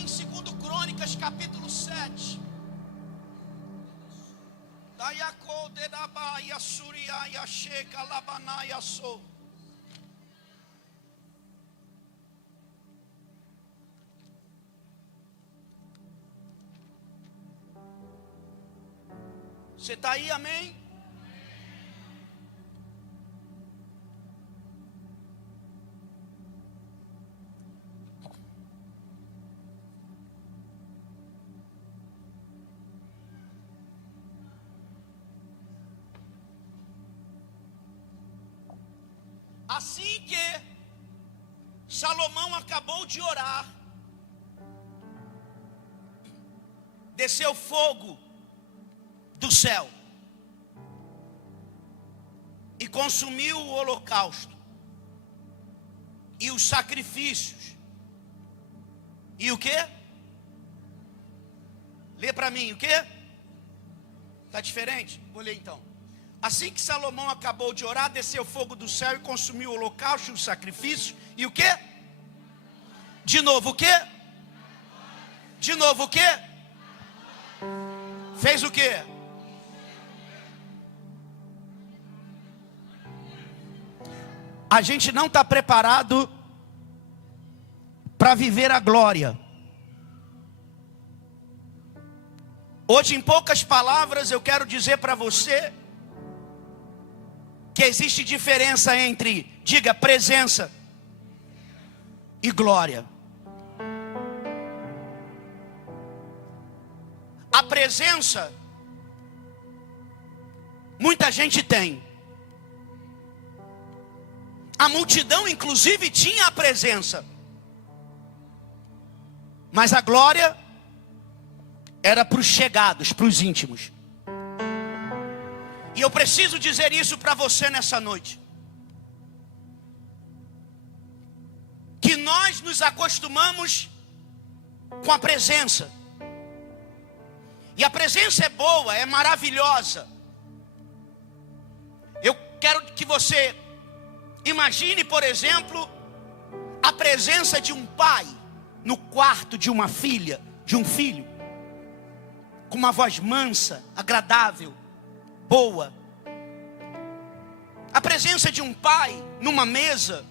em 2 Crônicas, capítulo 7. Você está aí, amém? Assim que Salomão acabou de orar, desceu fogo do céu e consumiu o holocausto e os sacrifícios. E o quê? Lê para mim, o quê? Está diferente? Vou ler então. Assim que Salomão acabou de orar, desceu fogo do céu e consumiu o holocausto e os sacrifícios. E o quê? De novo o quê? De novo o quê? Fez o quê? A gente não está preparado para viver a glória. Hoje, em poucas palavras, eu quero dizer para você que existe diferença entre, diga, presença e glória. A presença, muita gente tem. A multidão, inclusive, tinha a presença. Mas a glória era para os chegados, para os íntimos. E eu preciso dizer isso para você nessa noite. Que nós nos acostumamos com a presença. E a presença é boa, é maravilhosa. Eu quero que você imagine, por exemplo, a presença de um pai no quarto de uma filha, de um filho, com uma voz mansa, agradável, boa. A presença de um pai numa mesa,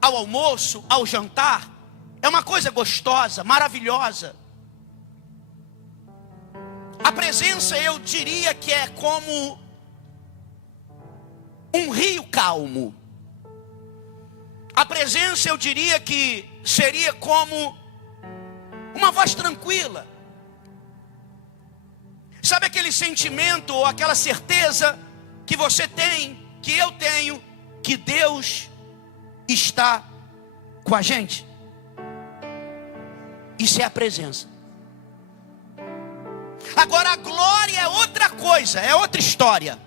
ao almoço, ao jantar, é uma coisa gostosa, maravilhosa. A presença, eu diria que é como um rio calmo. A presença, eu diria que seria como uma voz tranquila. Sabe aquele sentimento ou aquela certeza que você tem, que eu tenho, que Deus está com a gente? Isso é a presença. Agora a glória é outra coisa, é outra história.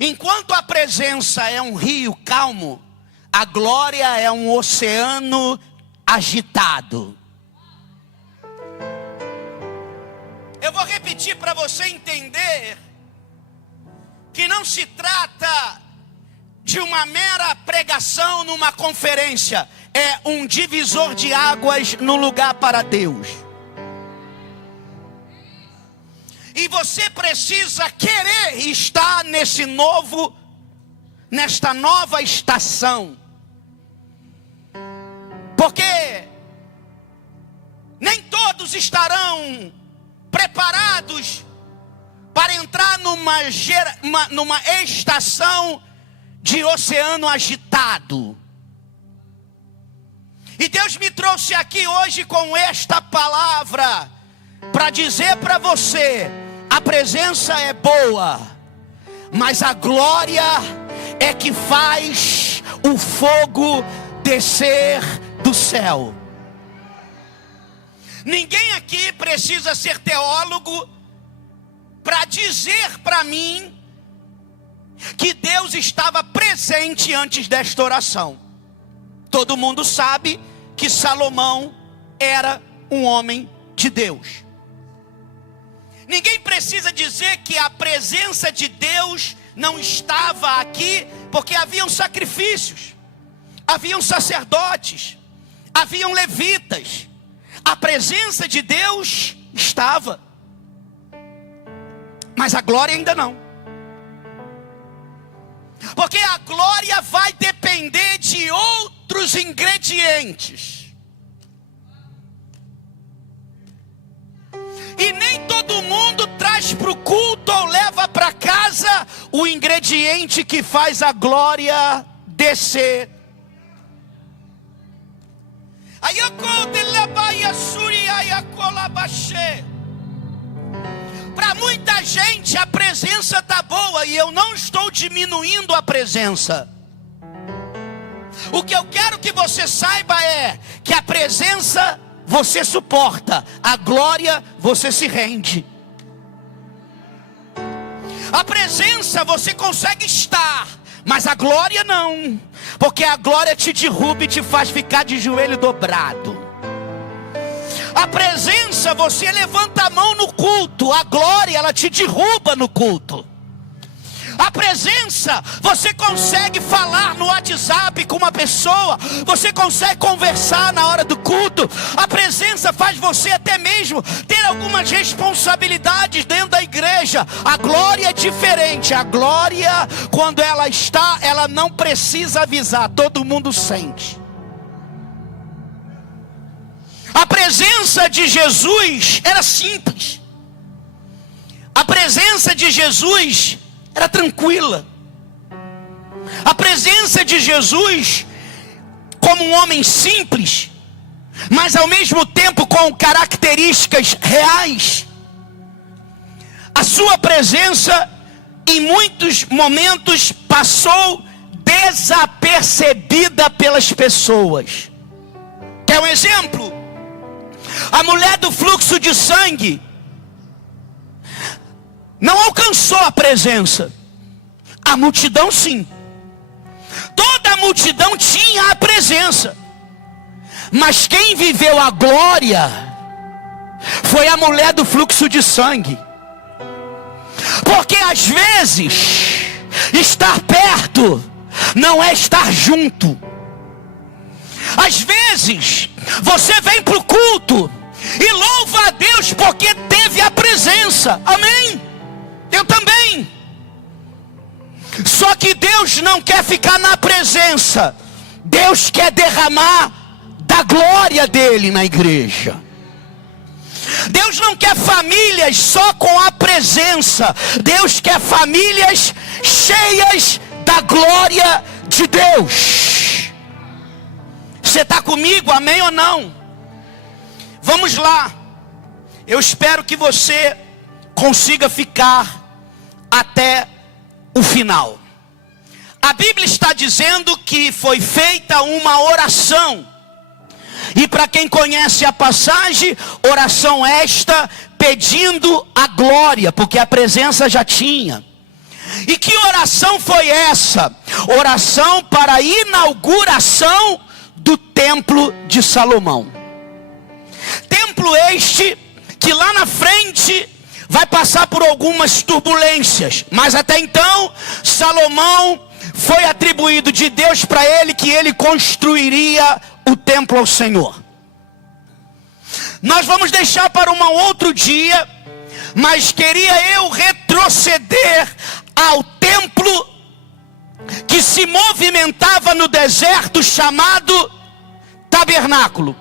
Enquanto a presença é um rio calmo, a glória é um oceano agitado. Eu vou repetir para você entender que não se trata de uma mera pregação numa conferência. É um divisor de águas no lugar para Deus. E você precisa querer estar nesta nova estação. Porque nem todos estarão preparados para entrar numa estação de oceano agitado. E Deus me trouxe aqui hoje com esta palavra para dizer para você: a presença é boa, mas a glória é que faz o fogo descer do céu. Ninguém aqui precisa ser teólogo para dizer para mim que Deus estava presente antes desta oração. Todo mundo sabe que Salomão era um homem de Deus. Ninguém precisa dizer que a presença de Deus não estava aqui, porque haviam sacrifícios, haviam sacerdotes, haviam levitas, a presença de Deus estava, mas a glória ainda não. Porque a glória vai depender de outros ingredientes. E nem todo mundo traz para o culto ou leva para casa o ingrediente que faz a glória descer. Para muita gente a presença está boa, e eu não estou diminuindo a presença. O que eu quero que você saiba é que a presença você suporta, a glória você se rende. A presença você consegue estar, mas a glória não, porque a glória te derruba e te faz ficar de joelho dobrado. A presença você levanta a mão no culto, a glória ela te derruba no culto. A presença, você consegue falar no WhatsApp com uma pessoa, você consegue conversar na hora do culto. A presença faz você até mesmo ter algumas responsabilidades dentro da igreja. A glória é diferente. A glória, quando ela está, ela não precisa avisar, todo mundo sente. A presença de Jesus era simples. A presença de Jesus era tranquila. A presença de Jesus, como um homem simples, mas ao mesmo tempo com características reais, a sua presença em muitos momentos passou desapercebida pelas pessoas. Quer um exemplo? A mulher do fluxo de sangue não alcançou a presença. A multidão sim. Toda a multidão tinha a presença. Mas quem viveu a glória foi a mulher do fluxo de sangue. Porque às vezes estar perto não é estar junto. Às vezes você vem para o culto e louva a Deus porque teve a presença. Amém? Eu também. Só que Deus não quer ficar na presença. Deus quer derramar da glória dele na igreja. Deus não quer famílias só com a presença. Deus quer famílias cheias da glória de Deus. Você está comigo, amém ou não? Vamos lá. Eu espero que você consiga ficar até o final. A Bíblia está dizendo que foi feita uma oração. E para quem conhece a passagem, oração esta pedindo a glória, porque a presença já tinha. E que oração foi essa? Oração para a inauguração do templo de Salomão. Templo este que lá na frente vai passar por algumas turbulências, mas até então Salomão foi atribuído de Deus para ele que ele construiria o templo ao Senhor. Nós vamos deixar para um outro dia, mas queria eu retroceder ao templo que se movimentava no deserto chamado tabernáculo,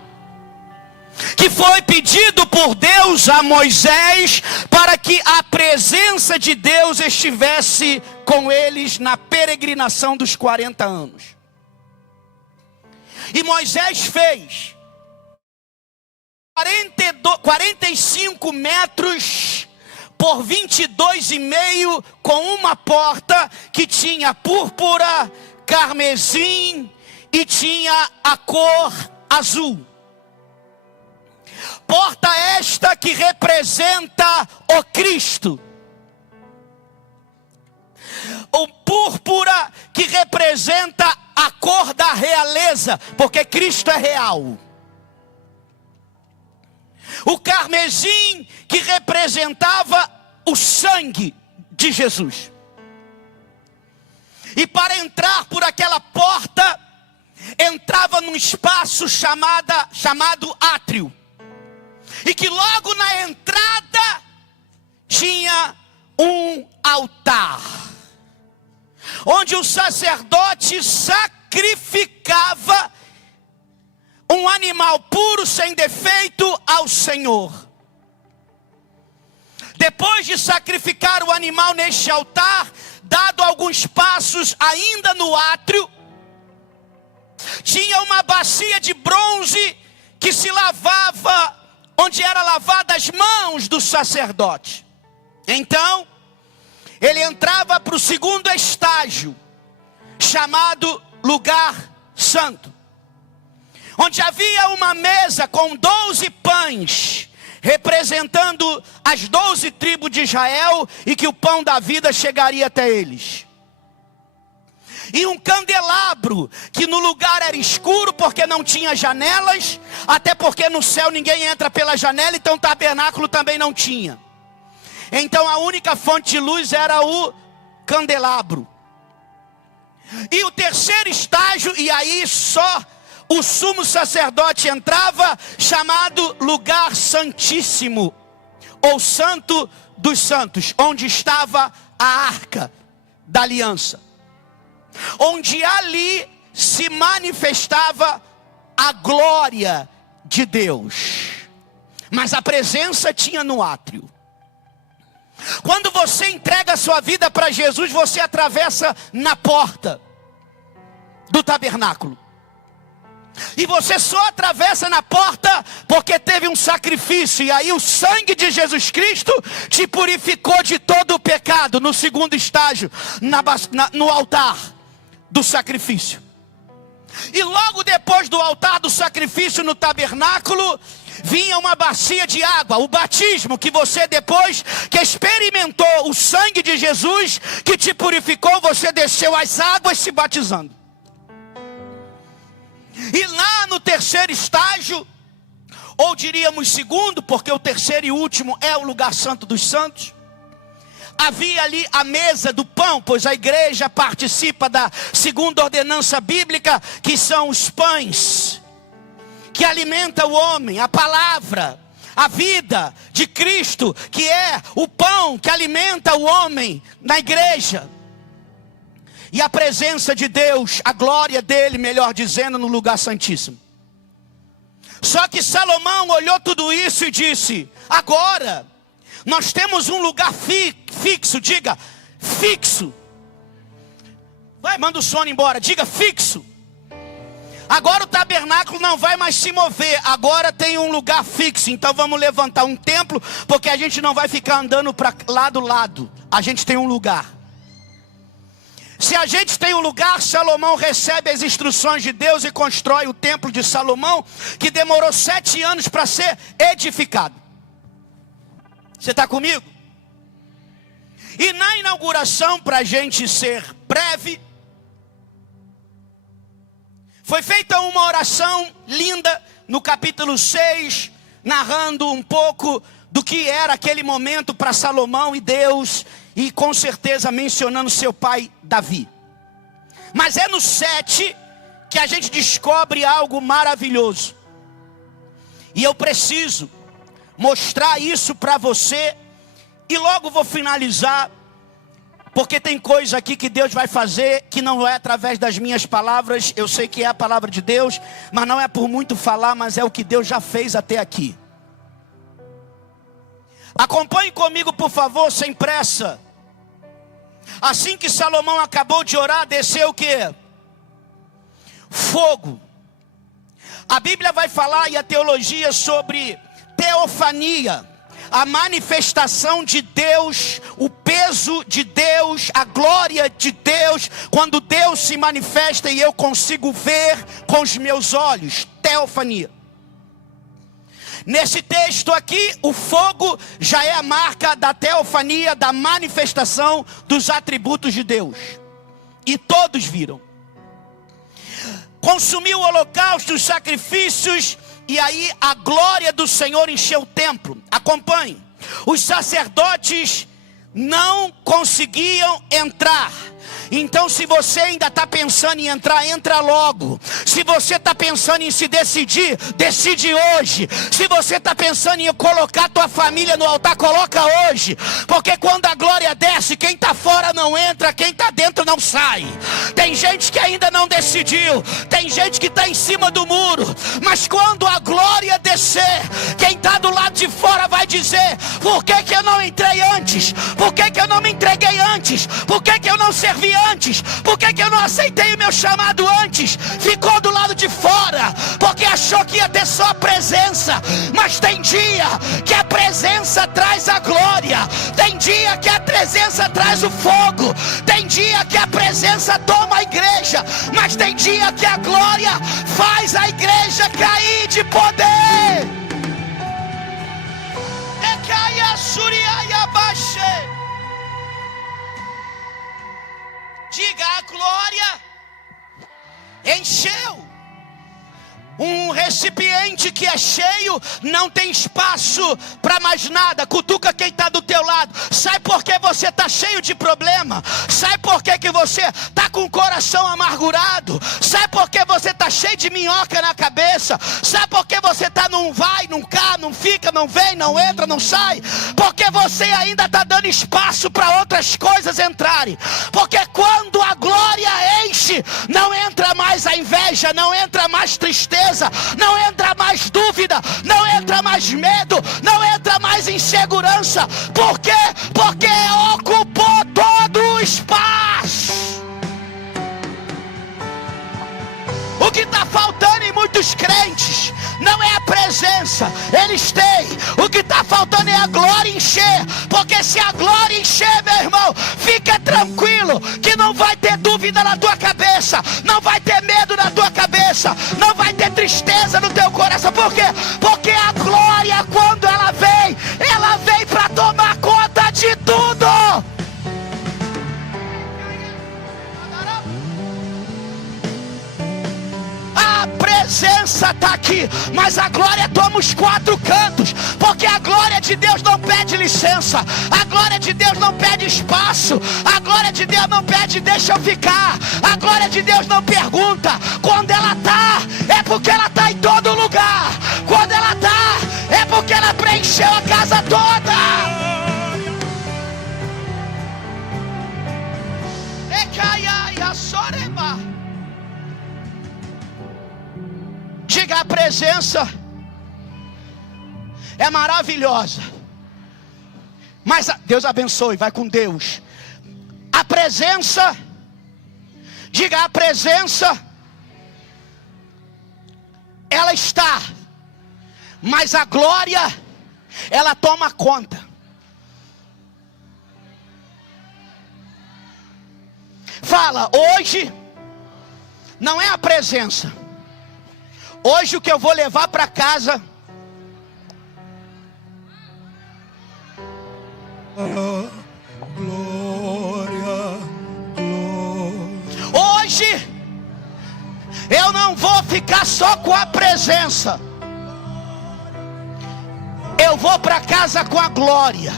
que foi pedido por Deus a Moisés para que a presença de Deus estivesse com eles na peregrinação dos 40 anos. E Moisés fez 45 metros por 22,5, com uma porta que tinha púrpura, carmesim e tinha a cor azul. Porta esta que representa o Cristo. O púrpura que representa a cor da realeza, porque Cristo é real. O carmesim que representava o sangue de Jesus. E para entrar por aquela porta, entrava num espaço chamado átrio. E que logo na entrada tinha um altar, onde o sacerdote sacrificava um animal puro, sem defeito, ao Senhor. Depois de sacrificar o animal neste altar, dado alguns passos ainda no átrio, tinha uma bacia de bronze que se lavava, onde era lavada as mãos do sacerdote. Então, ele entrava para o segundo estágio, chamado lugar santo, onde havia uma mesa com 12 pães, representando as 12 tribos de Israel, e que o pão da vida chegaria até eles. E um candelabro, que no lugar era escuro, porque não tinha janelas, até porque no céu ninguém entra pela janela, então o tabernáculo também não tinha. Então a única fonte de luz era o candelabro. E o terceiro estágio, e aí só o sumo sacerdote entrava, chamado lugar santíssimo, ou santo dos santos, onde estava a arca da aliança, onde ali se manifestava a glória de Deus. Mas a presença tinha no átrio. Quando você entrega a sua vida para Jesus, você atravessa na porta do tabernáculo. E você só atravessa na porta porque teve um sacrifício. E aí o sangue de Jesus Cristo te purificou de todo o pecado. No segundo estágio, no altar do sacrifício. E logo depois do altar do sacrifício no tabernáculo, vinha uma bacia de água, o batismo, que você, depois que experimentou o sangue de Jesus, que te purificou, você desceu as águas se batizando. E lá no terceiro estágio, ou diríamos segundo, porque o terceiro e último é o lugar santo dos santos, havia ali a mesa do pão, pois a igreja participa da segunda ordenança bíblica, que são os pães que alimenta o homem, a palavra, a vida de Cristo, que é o pão que alimenta o homem na igreja. E a presença de Deus, a glória dele, melhor dizendo, no lugar santíssimo. Só que Salomão olhou tudo isso e disse: agora nós temos um lugar fixo, diga fixo. Vai, manda o sono embora, diga fixo. Agora o tabernáculo não vai mais se mover, agora tem um lugar fixo. Então vamos levantar um templo, porque a gente não vai ficar andando para lado, a gente tem um lugar. Se a gente tem um lugar, Salomão recebe as instruções de Deus e constrói o templo de Salomão, que demorou 7 anos para ser edificado. Você está comigo? E na inauguração, para a gente ser breve, foi feita uma oração linda no capítulo 6, narrando um pouco do que era aquele momento para Salomão e Deus, e com certeza mencionando seu pai Davi. Mas é no 7 que a gente descobre algo maravilhoso. E eu preciso mostrar isso para você, e logo vou finalizar, porque tem coisa aqui que Deus vai fazer, que não é através das minhas palavras. Eu sei que é a palavra de Deus, mas não é por muito falar, mas é o que Deus já fez até aqui. Acompanhe comigo, por favor, sem pressa. Assim que Salomão acabou de orar, desceu o quê? Fogo. A Bíblia vai falar, e a teologia, sobre teofania, a manifestação de Deus, o peso de Deus, a glória de Deus, quando Deus se manifesta e eu consigo ver com os meus olhos. Teofania. Nesse texto aqui, o fogo já é a marca da teofania, da manifestação dos atributos de Deus. E todos viram. Consumiu o holocausto, os sacrifícios, e aí a glória do Senhor encheu o templo. Acompanhe. Os sacerdotes não conseguiam entrar, Então, se você ainda está pensando em entrar, entra logo. Se você está pensando em se decidir, decide hoje. Se você está pensando em colocar tua família no altar, coloca hoje. Porque quando a glória desce, quem está fora não entra, quem está dentro não sai. Tem gente que ainda não decidiu, tem gente que está em cima do muro. Mas quando a glória descer, quem está do lado de fora vai dizer: por que eu não entrei antes? Por que eu não me entreguei antes? Por que eu não servi antes? Por que eu não aceitei o meu chamado antes? Ficou do lado de fora, porque achou que ia ter só a presença. Mas tem dia que a presença traz a glória. Tem dia que a presença traz o fogo. Tem dia que a presença toma a igreja. Mas tem dia que a glória faz a igreja cair de poder. É caia suriaia baixe. Diga: a glória encheu. Um recipiente que é cheio não tem espaço para mais nada. Cutuca quem está do teu lado. Sabe por que você está cheio de problema? Sabe por que você está com o coração amargurado? Sabe por que você está cheio de minhoca na cabeça? Sabe por que você está não vai, não cá, não fica, não vem, não entra, não sai? Porque você ainda está dando espaço para outras coisas entrarem. Porque quando a glória enche, não entra mais a inveja, não entra mais tristeza, não entra mais dúvida, não entra mais medo, não entra mais insegurança. Por quê? Porque ocupou todo o espaço. O que está faltando em muitos crentes não é a presença, eles têm. O que está faltando é a glória encher. Porque se a glória encher, meu irmão, fica tranquilo que não vai ter dúvida na tua cabeça, não vai ter medo na tua cabeça, não vai ter tristeza no teu coração. Por quê? Porque a glória, quando ela vem para tomar conta de tudo. A presença está aqui, mas a glória toma os quatro cantos. Porque a glória de Deus não pede licença, a glória de Deus não pede espaço, a glória de Deus não pede deixa eu ficar, a glória de Deus não pergunta. Quando ela está, é porque ela está em todo lugar. Quando ela está, é porque ela preencheu a casa toda. Diga: a presença é maravilhosa. Mas Deus abençoe, vai com Deus. A presença, diga: a presença, ela está, mas a glória, ela toma conta. Fala: hoje não é a presença. Hoje o que eu vou levar para casa glória. Hoje eu não vou ficar só com a presença, eu vou para casa com a glória.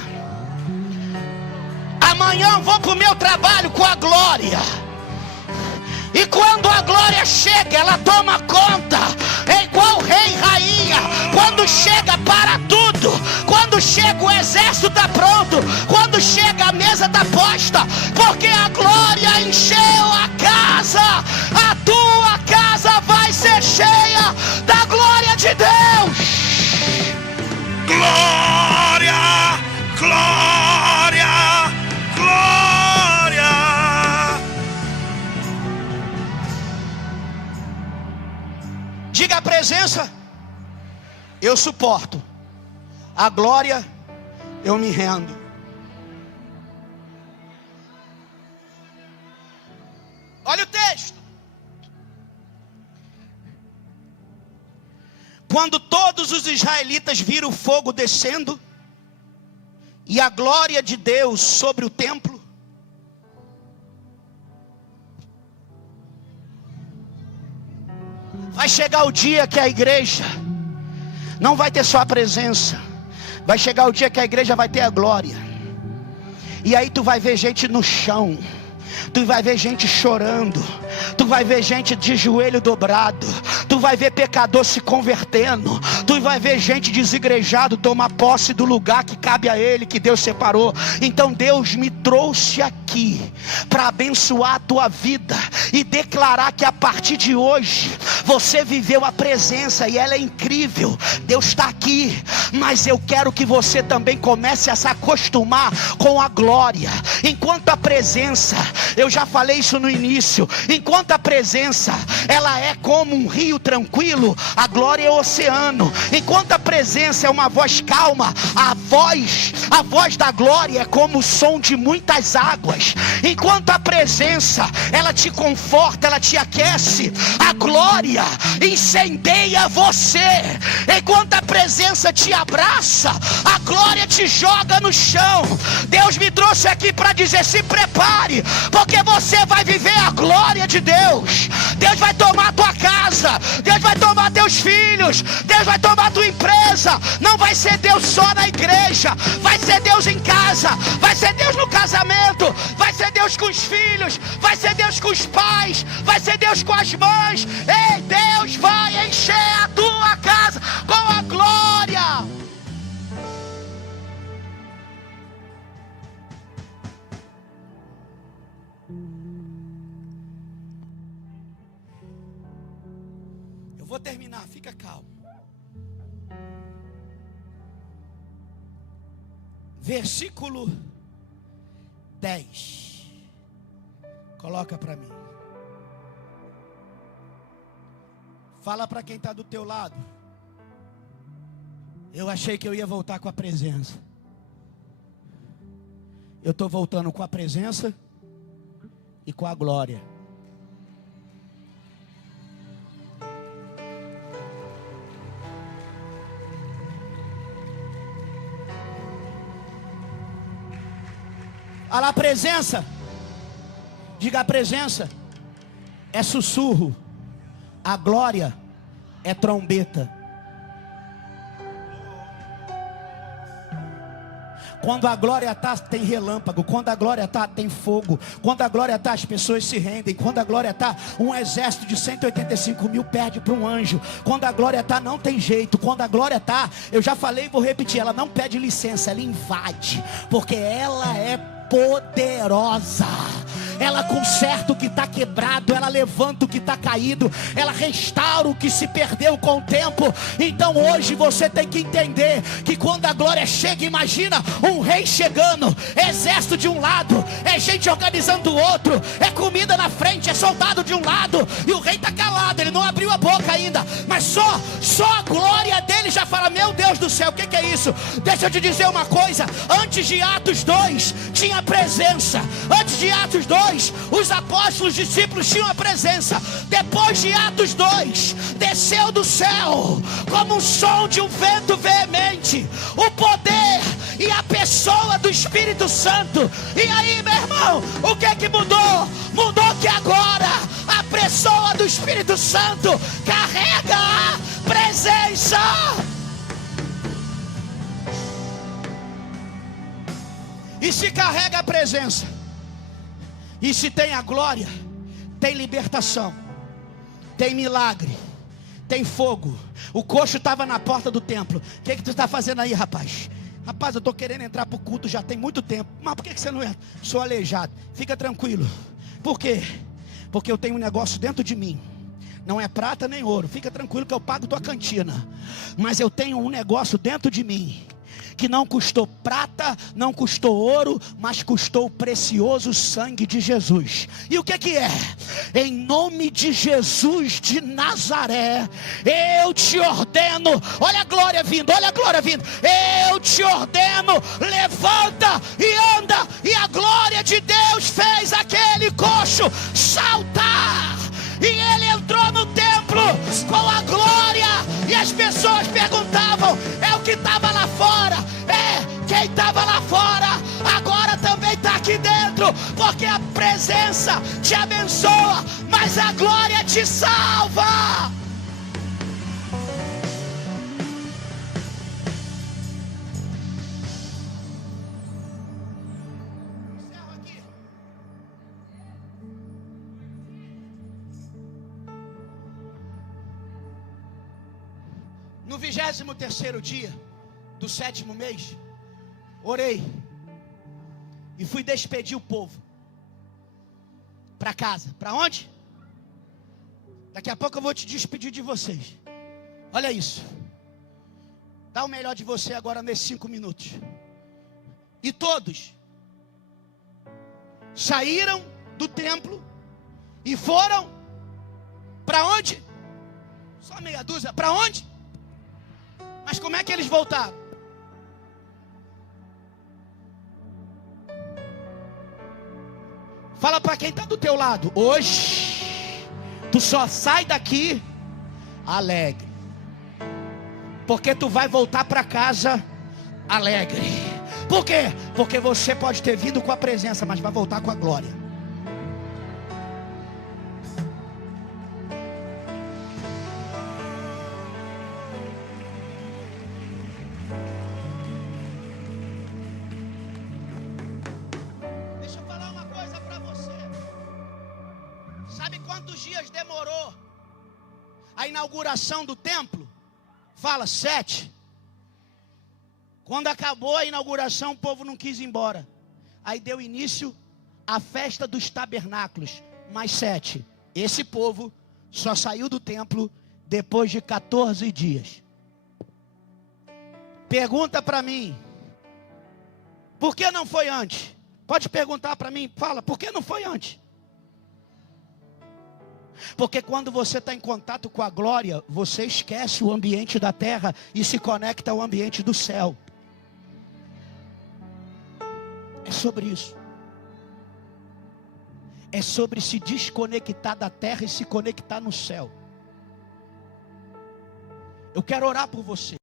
Amanhã eu vou para o meu trabalho com a glória. E quando a glória chega, ela toma conta. É igual rei e rainha. Quando chega, para tudo. Quando chega, o exército está pronto. Quando chega, a mesa está posta. Porque a glória encheu a casa. A tua casa vai ser cheia da glória de Deus. Glória, glória, glória. Diga: a presença eu suporto, a glória eu me rendo. Olha o texto. Quando todos os israelitas viram o fogo descendo e a glória de Deus sobre o templo, vai chegar o dia que a igreja não vai ter só a presença. Vai chegar o dia que a igreja vai ter a glória. E aí tu vai ver gente no chão, Tu vai ver gente chorando. Tu vai ver gente de joelho dobrado. Tu vai ver pecador se convertendo. Tu vai ver gente desigrejado tomar posse do lugar que cabe a ele, que Deus separou. Então Deus me trouxe aqui para abençoar a tua vida e declarar que a partir de hoje você viveu a presença e ela é incrível. Deus está aqui, mas eu quero que você também comece a se acostumar com a glória. Enquanto a presença, eu já falei isso no início, enquanto a presença ela é como um rio tranquilo, a glória é o oceano. Enquanto a presença é uma voz calma, a voz da glória é como o som de muitas águas. Enquanto a presença ela te conforta, ela te aquece, a glória incendeia você. Enquanto a presença te abraça, a glória te joga no chão. Deus me trouxe aqui para dizer: se prepare, porque você vai viver a glória de Deus. Deus vai tomar tua casa, Deus vai tomar teus filhos, Deus vai tomar tua empresa. Não vai ser Deus só na igreja, vai ser Deus em casa, vai ser Deus no casamento, vai ser Deus com os filhos, vai ser Deus com os pais, vai ser Deus com as mães. Ei, Deus vai encher a tua casa com a glória. Eu vou terminar, fica calmo. Versículo 10. Coloca para mim. Fala para quem está do teu lado: eu achei que eu ia voltar com a presença. Eu estou voltando com a presença e com a glória. Fala a presença. Diga: a presença é sussurro, a glória é trombeta. Quando a glória está, tem relâmpago. Quando a glória está, tem fogo. Quando a glória está, as pessoas se rendem. Quando a glória está, um exército de 185 mil perde para um anjo. Quando a glória está, não tem jeito. Quando a glória está, eu já falei e vou repetir, ela não pede licença, ela invade, porque ela é poderosa. Ela conserta o que está quebrado, ela levanta o que está caído, ela restaura o que se perdeu com o tempo. Então hoje você tem que entender que quando a glória chega, imagina um rei chegando, exército de um lado, é gente organizando do outro, é comida na frente, é soldado de um lado, e o rei está calado, ele não abriu a boca ainda, mas só a glória dele já fala: meu Deus do céu, o que é isso? Deixa eu te dizer uma coisa: antes de Atos 2 tinha presença, antes de Atos 2 os apóstolos, os discípulos tinham a presença. Depois de Atos 2 desceu do céu como um som de um vento veemente o poder e a pessoa do Espírito Santo. E aí, meu irmão, o que é que mudou? Mudou que agora a pessoa do Espírito Santo carrega a presença. E se carrega a presença, e se tem a glória, tem libertação, tem milagre, tem fogo. O coxo estava na porta do templo. O que tu está fazendo aí, rapaz? Rapaz, eu estou querendo entrar para o culto já tem muito tempo. Mas por que você não entra? Sou aleijado. Fica tranquilo. Por quê? Porque eu tenho um negócio dentro de mim. Não é prata nem ouro. Fica tranquilo que eu pago tua cantina. Mas eu tenho um negócio dentro de mim que não custou prata, não custou ouro, mas custou o precioso sangue de Jesus. E o que é? Em nome de Jesus de Nazaré, eu te ordeno, olha a glória vindo, olha a glória vindo, eu te ordeno, levanta e anda. E a glória de Deus fez aquele coxo saltar, e ele entrou no templo com a glória, e as pessoas perguntavam: é o que estava lá fora? É, quem estava lá fora agora também está aqui dentro, porque a presença te abençoa, mas a glória te salva. Encerro aqui. No 23º dia do 7º mês, orei e fui despedir o povo para casa. Para onde? Daqui a pouco eu vou te despedir de vocês. Olha isso. Dá o melhor de você agora nesses 5 minutos. E todos saíram do templo e foram para onde? Só meia dúzia. Para onde? Mas como é que eles voltaram? Fala para quem está do teu lado. Hoje tu só sai daqui alegre, porque tu vai voltar para casa alegre. Por quê? Porque você pode ter vindo com a presença, mas vai voltar com a glória. Deixa eu falar uma coisa para você. Sabe quantos dias demorou a inauguração do templo? Fala, 7. Quando acabou a inauguração, o povo não quis ir embora. Aí deu início à festa dos tabernáculos, mais 7. Esse povo só saiu do templo depois de 14 dias. Pergunta para mim, por que não foi antes? Pode perguntar para mim, fala, por que não foi antes? Porque quando você está em contato com a glória, você esquece o ambiente da terra e se conecta ao ambiente do céu. É sobre isso. É sobre se desconectar da terra e se conectar no céu. Eu quero orar por você.